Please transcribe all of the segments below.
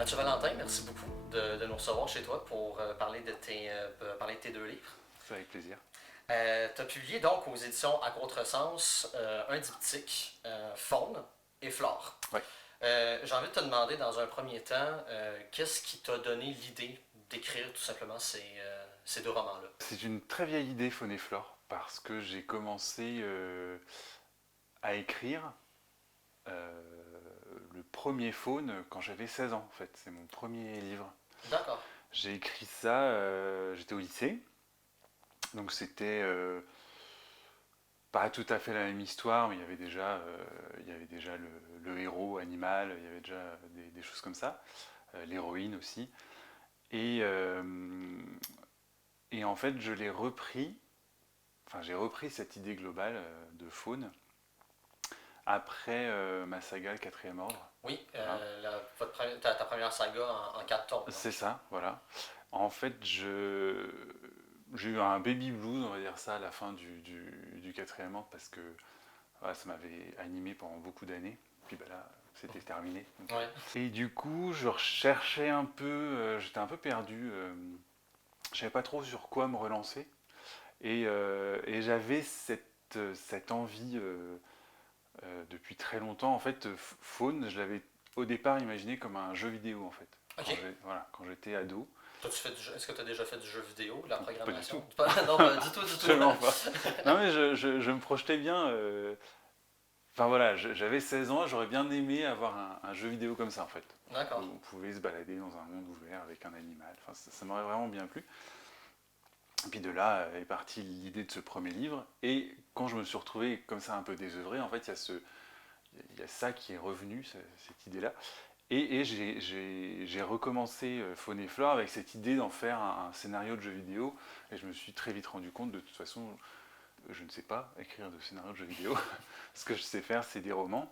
Mathieu Valentin, merci beaucoup de nous recevoir chez toi pour parler de tes deux livres. C'est avec plaisir. Tu as publié donc aux éditions À Contresens un diptyque, Faune et Flore. Ouais. J'ai envie de te demander dans un premier temps, qu'est-ce qui t'a donné l'idée d'écrire tout simplement ces deux romans-là? C'est une très vieille idée, Faune et Flore, parce que j'ai commencé à écrire le premier Faune quand j'avais 16 ans, en fait. C'est mon premier livre. D'accord. J'ai écrit ça, j'étais au lycée, donc c'était pas tout à fait la même histoire, mais il y avait déjà le héros animal, il y avait déjà des choses comme ça, l'héroïne aussi. Et, euh, et en fait, j'ai repris cette idée globale de faune après ma saga Le Quatrième Ordre. Oui, Voilà. ta première saga en 4 tomes. C'est ça, voilà. En fait, j'ai eu un baby blues, on va dire ça, à la fin du Quatrième Ordre, parce que voilà, ça m'avait animé pendant beaucoup d'années. Puis bah là, c'était terminé. Donc. Ouais. Et du coup, je recherchais un peu, j'étais un peu perdu. Je savais pas trop sur quoi me relancer. Et j'avais cette envie depuis très longtemps. En fait, Faune, je l'avais au départ imaginé comme un jeu vidéo, en fait. Ok. Voilà, quand j'étais ado. Est-ce que tu as déjà fait du jeu vidéo, de la Pas du programmation? tout. Non, pas du tout, du tout. Absolument pas. Non, mais je me projetais bien. Enfin voilà, j'avais 16 ans, j'aurais bien aimé avoir un jeu vidéo comme ça, en fait. Où D'accord. on pouvait se balader dans un monde ouvert avec un animal. Enfin, ça m'aurait vraiment bien plu. Et puis de là est partie l'idée de ce premier livre. Et quand je me suis retrouvé comme ça un peu désœuvré, en fait, il y a ça qui est revenu, cette idée-là. Et j'ai recommencé Faune et Flore avec cette idée d'en faire un scénario de jeu vidéo. Et je me suis très vite rendu compte, de toute façon, je ne sais pas écrire de scénario de jeu vidéo. Ce que je sais faire, c'est des romans.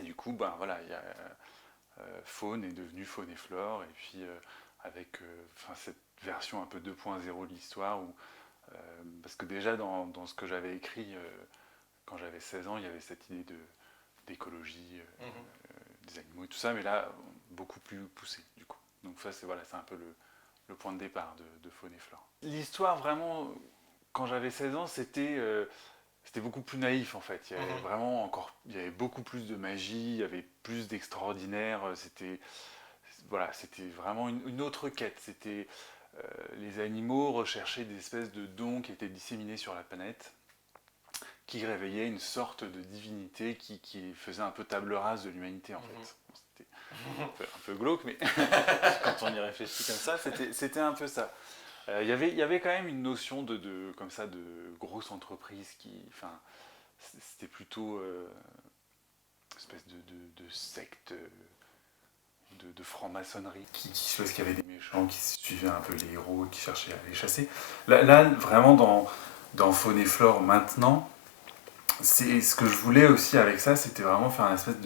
Et du coup, ben voilà, Faune est devenu Faune et Flore. Et puis avec cette version un peu 2.0 de l'histoire, parce que déjà dans ce que j'avais écrit quand j'avais 16 ans, il y avait cette idée d'écologie, des animaux et tout ça, mais là, beaucoup plus poussé du coup. Donc ça, c'est un peu le point de départ de Faune et Flore. L'histoire, vraiment, quand j'avais 16 ans, c'était beaucoup plus naïf en fait. Il y avait vraiment il y avait beaucoup plus de magie, il y avait plus d'extraordinaire. C'était vraiment une autre quête. Les animaux recherchaient des espèces de dons qui étaient disséminés sur la planète, qui réveillaient une sorte de divinité qui faisait un peu table rase de l'humanité en fait. C'était un peu glauque, mais quand on y réfléchit comme ça, c'était un peu ça. Il y avait quand même une notion comme ça, de grosse entreprise c'était plutôt une espèce de secte de franc-maçonnerie parce qu'il y avait des méchants qui suivaient un peu les héros et qui cherchaient à les chasser. Là vraiment, dans Faune et Flore maintenant, c'est ce que je voulais aussi avec ça, c'était vraiment faire une espèce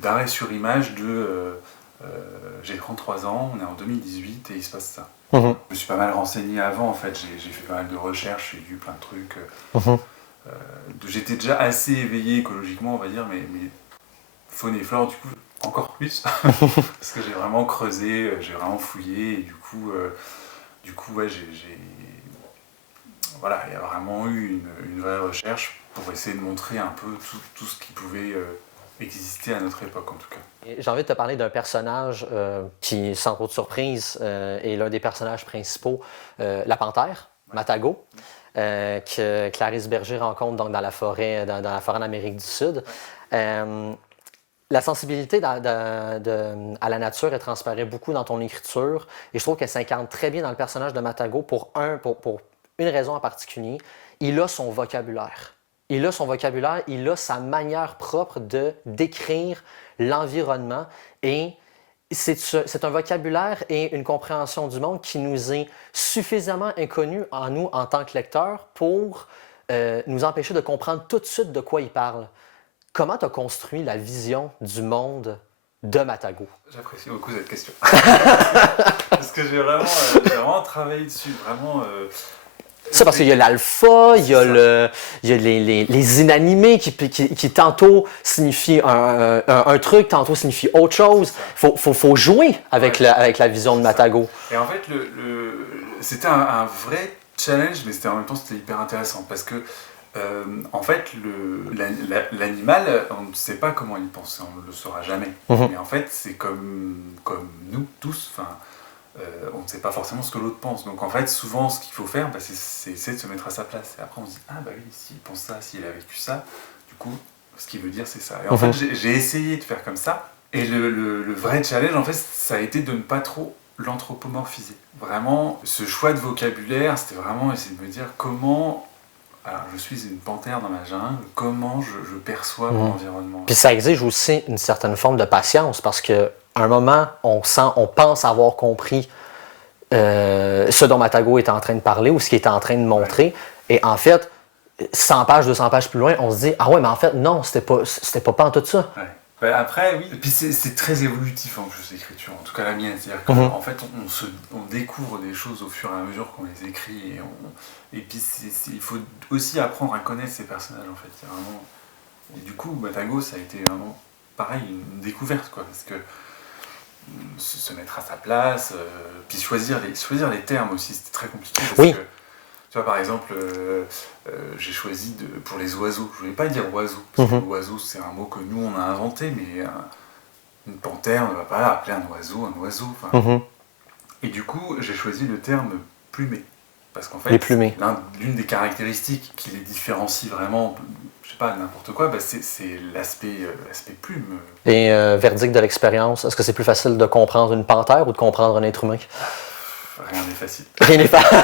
d'arrêt sur image j'ai 33 ans, on est en 2018 et il se passe ça. Je me suis pas mal renseigné avant, en fait, j'ai fait pas mal de recherches, j'ai vu plein de trucs. J'étais déjà assez éveillé écologiquement, on va dire, mais Faune et Flore, du coup, encore plus. Parce que j'ai vraiment creusé, j'ai vraiment fouillé, et du coup ouais, voilà, il y a vraiment eu une vraie recherche pour essayer de montrer un peu tout ce qui pouvait exister à notre époque, en tout cas. J'ai envie de te parler d'un personnage qui, sans trop de surprise, est l'un des personnages principaux, la panthère, Matago, que Clarisse Berger rencontre donc dans la forêt d'Amérique du Sud. La sensibilité à la nature, elle transparaît beaucoup dans ton écriture et je trouve qu'elle s'incarne très bien dans le personnage de Matago pour une raison en particulier. Il a son vocabulaire. Il a sa manière propre de décrire l'environnement et c'est un vocabulaire et une compréhension du monde qui nous est suffisamment inconnu en nous en tant que lecteurs pour nous empêcher de comprendre tout de suite de quoi il parle. Comment tu as construit la vision du monde de Matago? J'apprécie beaucoup cette question. Parce que j'ai vraiment travaillé dessus. Vraiment, Ça, parce qu'il y a l'alpha, il y a, il y a les inanimés qui tantôt signifient un truc, tantôt signifient autre chose. Faut jouer avec, avec la vision de Matago. Et en fait, c'était un vrai challenge, mais en même temps, c'était hyper intéressant parce que, en fait, l'animal, on ne sait pas comment il pense, on ne le saura jamais. Mais en fait, c'est comme nous tous, on ne sait pas forcément ce que l'autre pense. Donc en fait, souvent, ce qu'il faut faire, c'est essayer de se mettre à sa place. Et après, on se dit, ah bah oui, s'il pense ça, s'il a vécu ça, du coup, ce qu'il veut dire, c'est ça. Et en fait, j'ai essayé de faire comme ça. Et le vrai challenge, en fait, ça a été de ne pas trop l'anthropomorphiser. Vraiment, ce choix de vocabulaire, c'était vraiment essayer de me dire comment... Alors, je suis une panthère dans la jungle, comment je perçois mon environnement. Puis ça exige aussi une certaine forme de patience parce qu'à un moment, on pense avoir compris ce dont Matago est en train de parler ou ce qu'il est en train de montrer. Et en fait, 100 pages, 200 pages plus loin, on se dit « Ah ouais, mais en fait, non, c'était pas en tout ça. » Après, oui. Et puis c'est très évolutif en plus l'écriture, en tout cas la mienne. C'est-à-dire qu'en fait, on découvre des choses au fur et à mesure qu'on les écrit. Et puis il faut aussi apprendre à connaître ces personnages en fait. Vraiment... Et du coup, Matago, ça a été vraiment pareil, une découverte quoi. Parce que se mettre à sa place, puis choisir les termes aussi, c'était très compliqué. Parce que, tu vois, par exemple, j'ai choisi pour les oiseaux, je ne voulais pas dire oiseau, parce que l'oiseau c'est un mot que nous on a inventé, mais une panthère ne va pas appeler un oiseau. Et du coup, j'ai choisi le terme plumé. Parce qu'en fait, l'une des caractéristiques qui les différencie vraiment, je sais pas, n'importe quoi, c'est l'aspect plume. Et verdict de l'expérience, est-ce que c'est plus facile de comprendre une panthère ou de comprendre un être humain? Rien n'est facile. Rien n'est facile.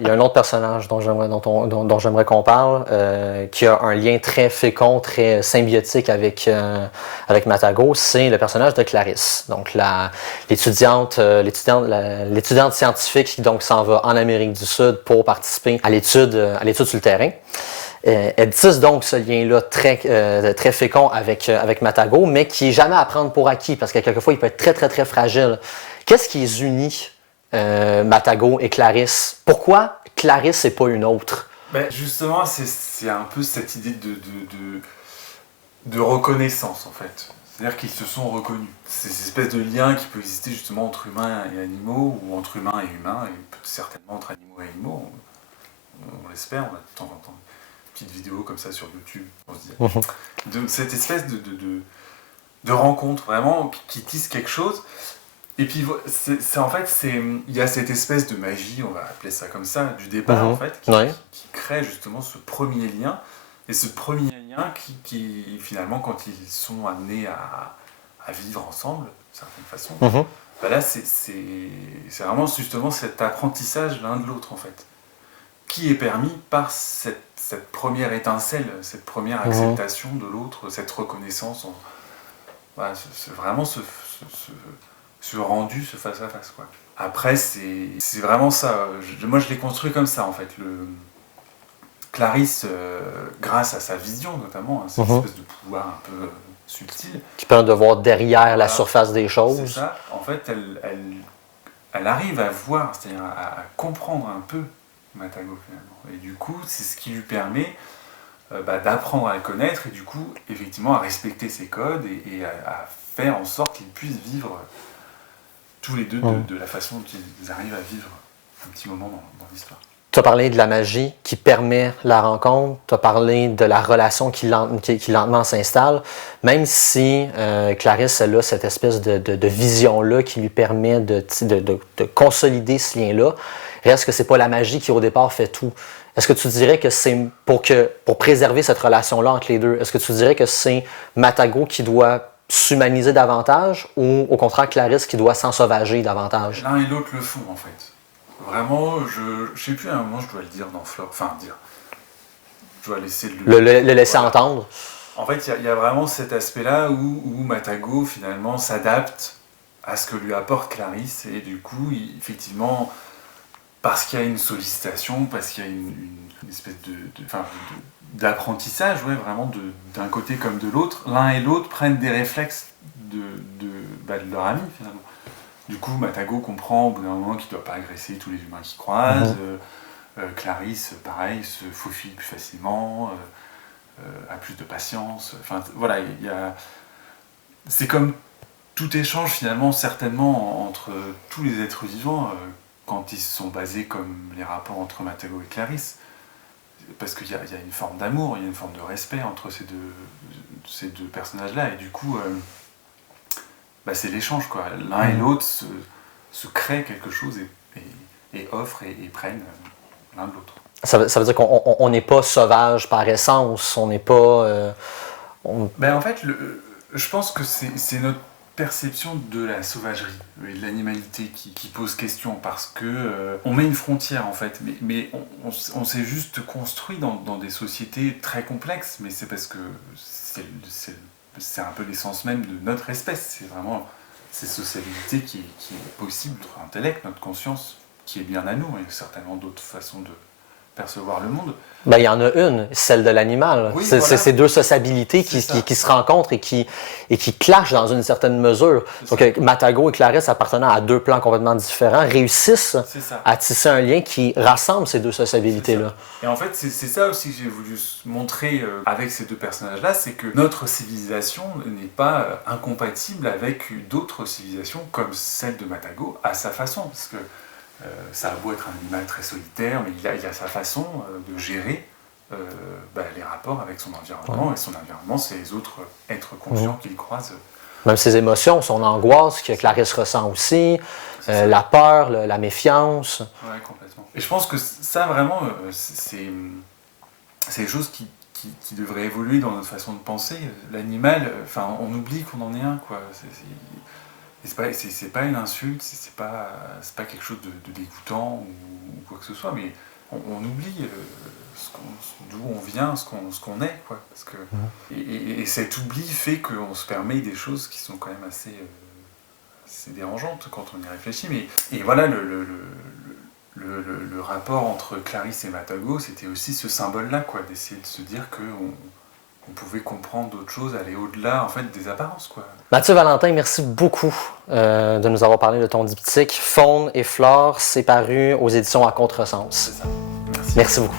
Il y a un autre personnage dont j'aimerais qu'on parle, qui a un lien très fécond, très symbiotique avec Matago, c'est le personnage de Clarisse. Donc l'étudiante scientifique qui donc s'en va en Amérique du Sud pour participer à l'étude sur le terrain. Elle tisse donc ce lien-là très fécond avec Matago, mais qui n'est jamais à prendre pour acquis, parce que quelquefois il peut être très très très fragile. Qu'est-ce qui les unit? Matago et Clarisse. Pourquoi Clarisse et pas une autre? Justement, c'est un peu cette idée de reconnaissance en fait. C'est-à-dire qu'ils se sont reconnus. C'est cette espèce de lien qui peut exister justement entre humains et animaux, ou entre humains et humains, et certainement entre animaux et animaux. On l'espère, on a de temps en temps des petites vidéos comme ça sur YouTube. On se dit. De cette espèce de rencontre vraiment qui tisse quelque chose. Et puis, en fait, il y a cette espèce de magie, on va appeler ça comme ça, du départ, en fait, qui crée justement ce premier lien. Et ce premier lien qui finalement, quand ils sont amenés à vivre ensemble, d'une certaine façon, là, c'est vraiment justement cet apprentissage l'un de l'autre, en fait, qui est permis par cette première étincelle, cette première acceptation de l'autre, cette reconnaissance. Voilà, c'est vraiment ce rendu, ce face-à-face, quoi. Après, c'est vraiment ça. Moi, je l'ai construit comme ça, en fait. Clarisse, grâce à sa vision, notamment, cette espèce de pouvoir un peu subtil. Qui permet de voir derrière la surface des choses. C'est ça. En fait, elle arrive à voir, c'est-à-dire à comprendre un peu Matago, finalement. Et du coup, c'est ce qui lui permet d'apprendre à le connaître et du coup, effectivement, à respecter ses codes et à faire en sorte qu'ils puissent vivre tous les deux de la façon dont ils arrivent à vivre un petit moment dans l'histoire. Tu as parlé de la magie qui permet la rencontre, tu as parlé de la relation qui lentement s'installe, même si Clarisse elle a cette espèce de vision-là qui lui permet de consolider ce lien-là, reste que c'est pas la magie qui au départ fait tout. Est-ce que tu dirais que c'est pour préserver cette relation-là entre les deux, est-ce que tu dirais que c'est Matago qui doit s'humaniser davantage ou au contraire Clarisse qui doit s'ensauvager davantage? L'un et l'autre le font en fait. Vraiment, je sais plus à un moment je dois le dire dans Flore, je dois laisser le laisser entendre. En fait, il y a vraiment cet aspect-là où Matago finalement s'adapte à ce que lui apporte Clarisse et du coup, effectivement, parce qu'il y a une sollicitation, parce qu'il y a une espèce d'apprentissage, vraiment d'un côté comme de l'autre, l'un et l'autre prennent des réflexes de leur ami finalement. Du coup, Matago comprend au bout d'un moment qu'il ne doit pas agresser tous les humains qu'il croise, Clarisse, pareil, se faufile plus facilement, a plus de patience. Enfin, voilà, c'est comme tout échange finalement, certainement, entre tous les êtres vivants, quand ils sont basés comme les rapports entre Matago et Clarisse. Parce qu'il y a une forme d'amour, il y a une forme de respect entre ces deux personnages-là, et du coup, c'est l'échange, quoi. L'un et l'autre se créent quelque chose et offrent et prennent l'un de l'autre. Ça veut dire qu'on n'est pas sauvage par essence, on n'est pas... En fait, je pense que c'est notre perception de la sauvagerie et de l'animalité qui pose question, parce que on met une frontière en fait, mais on s'est juste construit dans des sociétés très complexes, mais c'est parce que c'est un peu l'essence même de notre espèce, c'est vraiment cette sociabilité qui est possible, notre intellect, notre conscience, qui est bien à nous, et certainement d'autres façons de percevoir le monde. Il y en a une, celle de l'animal. Oui, c'est voilà. ces deux sociabilités qui se rencontrent et qui clashent dans une certaine mesure. Donc, Matago et Clarisse, appartenant à deux plans complètement différents, réussissent à tisser un lien qui rassemble ces deux sociabilités-là. Et en fait, c'est ça aussi que j'ai voulu montrer avec ces deux personnages-là, c'est que notre civilisation n'est pas incompatible avec d'autres civilisations comme celle de Matago à sa façon. Parce que ça a beau être un animal très solitaire, mais il a sa façon de gérer les rapports avec son environnement, et son environnement, c'est les autres êtres conscients qu'il croise. Même ses émotions, son angoisse que Clarisse ressent aussi, la peur, la méfiance. Oui, complètement. Et je pense que ça, vraiment, c'est des choses qui devraient évoluer dans notre façon de penser. L'animal, on oublie qu'on en est un, quoi. C'est pas une insulte, c'est pas quelque chose de dégoûtant ou quoi que ce soit, mais on oublie d'où on vient, ce qu'on est, quoi. Parce que, et cet oubli fait qu'on se permet des choses qui sont quand même assez dérangeantes quand on y réfléchit. Et voilà, le rapport entre Clarisse et Matago, c'était aussi ce symbole-là, quoi, d'essayer de se dire qu'on pouvait comprendre d'autres choses, aller au-delà en fait, des apparences, quoi. Mathieu Valentin, merci beaucoup de nous avoir parlé de ton diptyque Faune et Flore. C'est paru aux éditions À Contresens. C'est ça. Merci. Merci beaucoup.